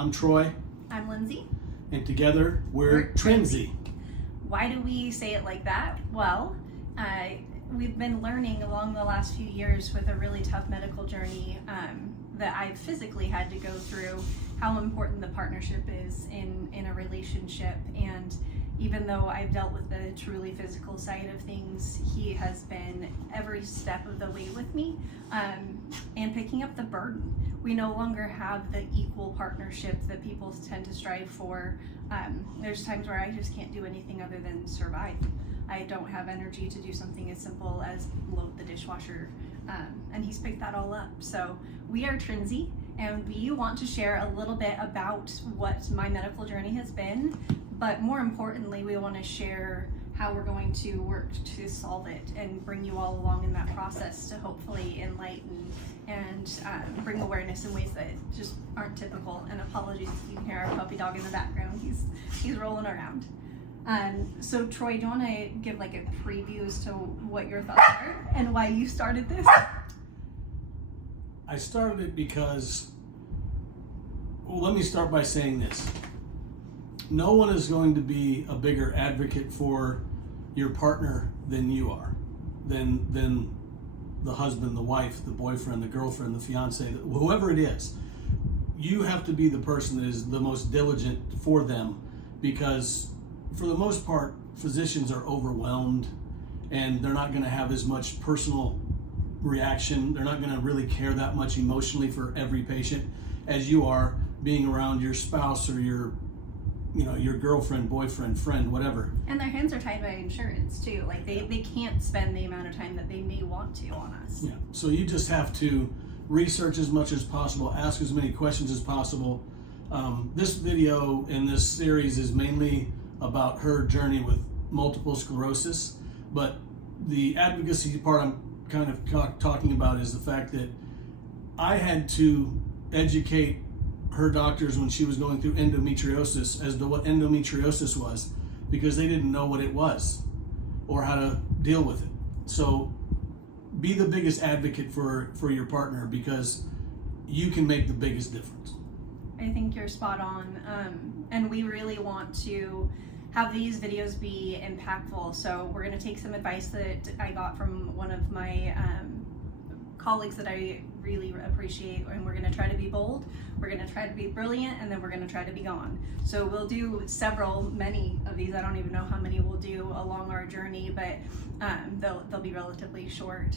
I'm Troy. I'm Lindsey. And together we're Trinzy. Why do we say it like that? Well, we've been learning along the last few years with a really tough medical journey that I've physically had to go through, how important the partnership is in a relationship. And even though I've dealt with the truly physical side of things, he has been every step of the way with me and picking up the burden. We no longer have the equal partnership that people tend to strive for. There's times where I just can't do anything other than survive. I don't have energy to do something as simple as load the dishwasher, and he's picked that all up. So we are Trinzy, and we want to share a little bit about what my medical journey has been, but more importantly, we want to share how we're going to work to solve it and bring you all along in that process to hopefully enlighten and bring awareness in ways that just aren't typical. And apologies if you can hear our puppy dog in the background. He's rolling around. So Troy, do you want to give like a preview as to what your thoughts are and why you started this? I started it because, well, let me start by saying this. No one is going to be a bigger advocate for your partner than you are, than the husband, the wife, the boyfriend, the girlfriend, the fiance, whoever it is. You have to be the person that is the most diligent for them, because for the most part, physicians are overwhelmed and they're not going to have as much personal reaction. They're not going to really care that much emotionally for every patient as you are being around your spouse or your girlfriend, boyfriend, friend, whatever. And their hands are tied by insurance too. Like they can't spend the amount of time that they may want to on us. Yeah. So you just have to research as much as possible, ask as many questions as possible. This video in this series is mainly about her journey with multiple sclerosis, but the advocacy part I'm kind of talking about is the fact that I had to educate her doctors when she was going through endometriosis as to what endometriosis was, because they didn't know what it was or how to deal with it. So be the biggest advocate for your partner, because you can make the biggest difference. I think you're spot on. And we really want to have these videos be impactful. So we're going to take some advice that I got from one of my colleagues that I really appreciate, and we're going to try to be bold, we're going to try to be brilliant, and then we're going to try to be gone. So we'll do many of these. I don't even know how many we'll do along our journey, but they'll be relatively short.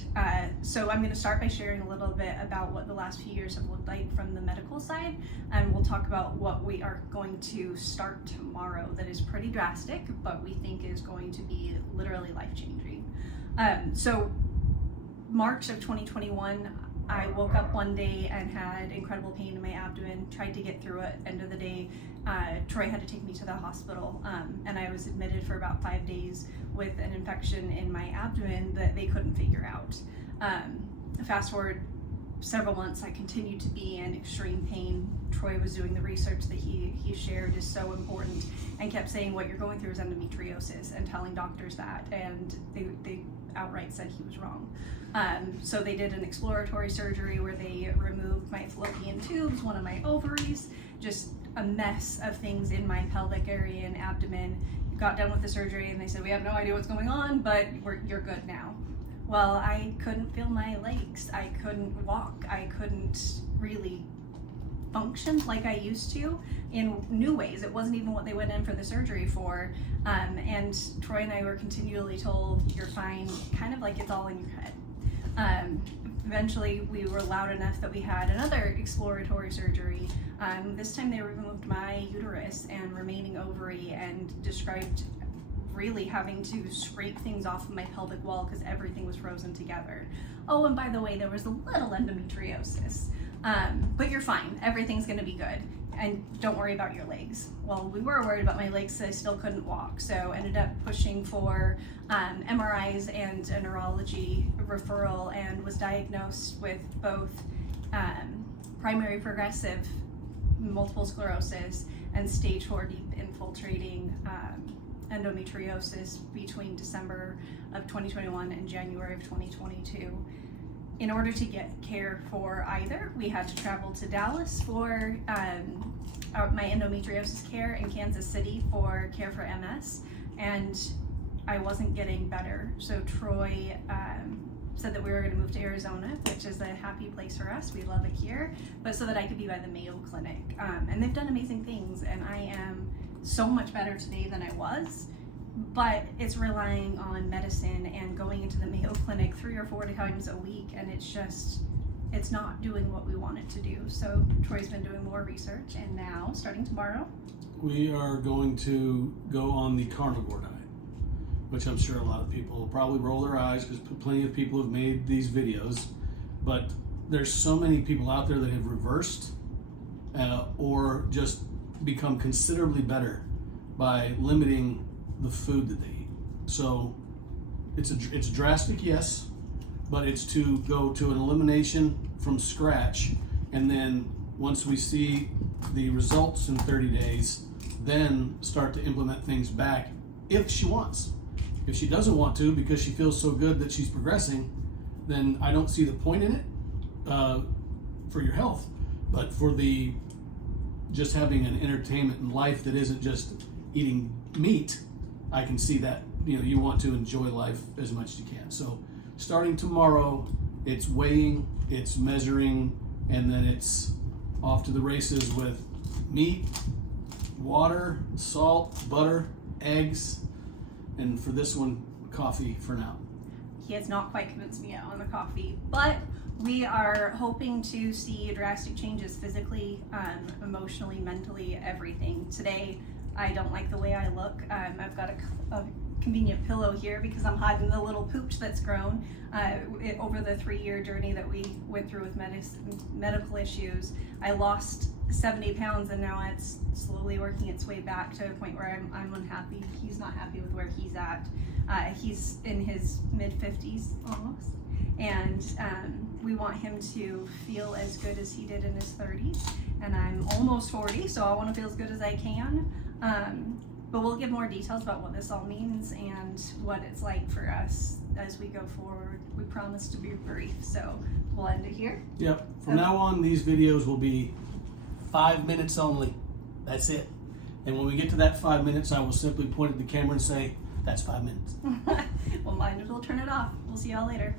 So I'm going to start by sharing a little bit about what the last few years have looked like from the medical side, and we'll talk about what we are going to start tomorrow that is pretty drastic, but we think is going to be literally life-changing. So March of 2021, I woke up one day and had incredible pain in my abdomen, tried to get through it. End of the day, Troy had to take me to the hospital, and I was admitted for about 5 days with an infection in my abdomen that they couldn't figure out. Fast forward several months, I continued to be in extreme pain. Troy was doing the research that he shared is so important, and kept saying what you're going through is endometriosis, and telling doctors that, and they outright said he was wrong. So they did an exploratory surgery where they removed my fallopian tubes, one of my ovaries, just a mess of things in my pelvic area and abdomen. Got done with the surgery and they said, we have no idea what's going on, but you're good now. Well, I couldn't feel my legs. I couldn't walk. I couldn't really function like I used to in new ways. It wasn't even what they went in for the surgery for. And Troy and I were continually told, you're fine, kind of like it's all in your head. Eventually we were loud enough that we had another exploratory surgery. This time they removed my uterus and remaining ovary, and described really having to scrape things off of my pelvic wall because everything was frozen together. Oh, and by the way, there was a little endometriosis. But you're fine, everyththing's gonna be good, and don't worry about your legs. Well, we were worried about my legs, so I still couldn't walk, so ended up pushing for MRIs and a neurology referral, and was diagnosed with both primary progressive multiple sclerosis and stage 4 deep infiltrating endometriosis between December of 2021 and January of 2022. in order to get care for either, we had to travel to Dallas for my endometriosis care, in Kansas City for care for MS, and I wasn't getting better. So Troy said that we were going to move to Arizona, which is a happy place for us. We love it here, but so that I could be by the Mayo Clinic. And they've done amazing things, and I am so much better today than I was, but it's relying on medicine and going into the Mayo Clinic 3 or 4 times a week, and it's not doing what we want it to do. So Troy's been doing more research, and now, starting tomorrow, we are going to go on the carnivore diet, which I'm sure a lot of people will probably roll their eyes because plenty of people have made these videos, but there's so many people out there that have reversed or just become considerably better by limiting the food that they eat. So it's drastic, yes, but it's to go to an elimination from scratch, and then once we see the results in 30 days, then start to implement things back if she wants. If she doesn't want to because she feels so good that she's progressing, then I don't see the point in it for your health, but for the just having an entertainment in life that isn't just eating meat, I can see that you want to enjoy life as much as you can. So starting tomorrow, it's weighing, it's measuring, and then it's off to the races with meat, water, salt, butter, eggs, and for this one, coffee for now. He has not quite convinced me yet on the coffee, but we are hoping to see drastic changes physically, emotionally, mentally, everything. Today, I don't like the way I look. I've got a convenient pillow here because I'm hiding the little pooch that's grown over the 3-year journey that we went through with medical issues. I lost 70 pounds, and now it's slowly working its way back to a point where I'm unhappy. He's not happy with where he's at. He's in his mid-50s almost, and we want him to feel as good as he did in his 30s, and I'm almost 40, so I want to feel as good as I can. But we'll give more details about what this all means and what it's like for us as we go forward. We promise to be brief, so we'll end it here. Yep. From now on, these videos will be 5 minutes only. That's it. And when we get to that 5 minutes, I will simply point at the camera and say, that's 5 minutes. Well, mine will turn it off. We'll see y'all later.